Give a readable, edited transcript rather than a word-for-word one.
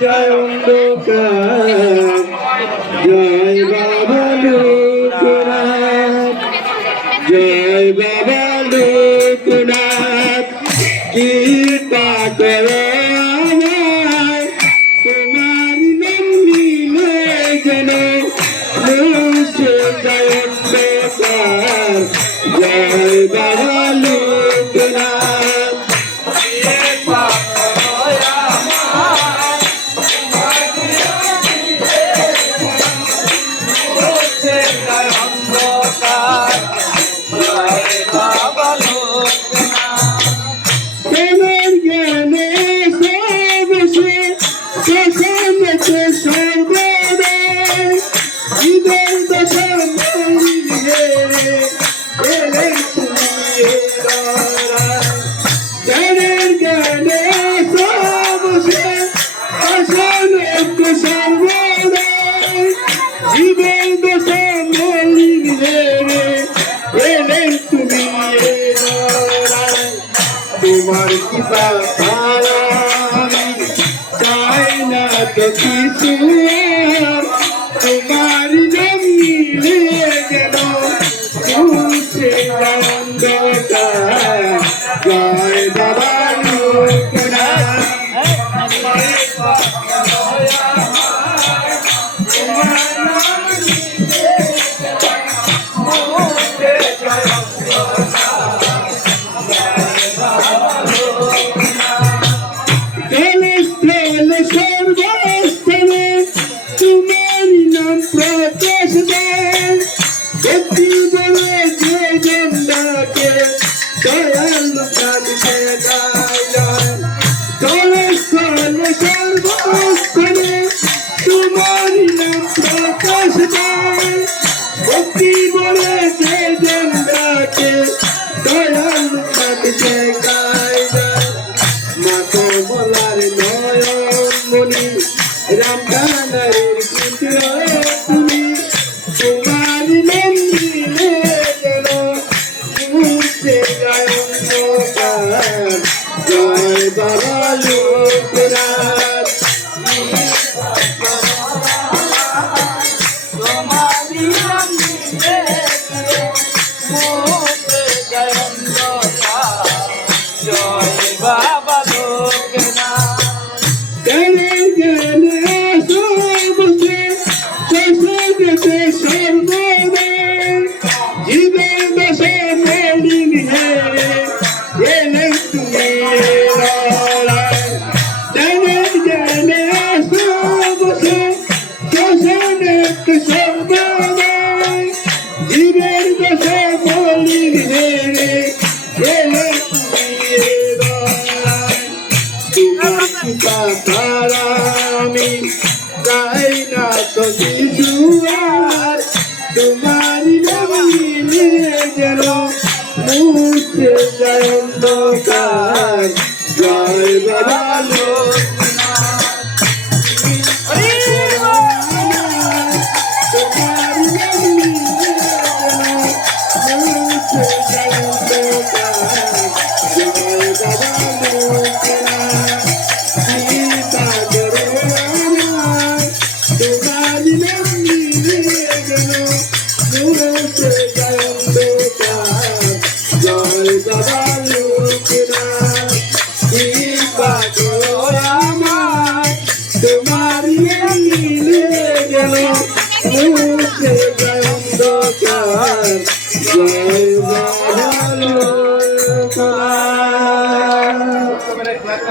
যায় অন্ধকার জয় বাবা লোকনাথ জয় বাবা লোকনাথ কৃপা করো আমায় তোমার নাম নিলে যেন মুছে যায় অন্ধকার জয় বাবা লোকনাথ তোমার কৃপা ছাড়া আমি চাই না তো কিছু তোমার নাম নিলে যেন মুছে যায় অন্ধকার জয় বাবা লোকনাথ জয় বাবা লোকনাথ জয় বাবা লোকনাথ আমি চাই না তো কিছু আর তোমার নাম নিলে যেন মুছে যায় অন্ধকার জয় বাবা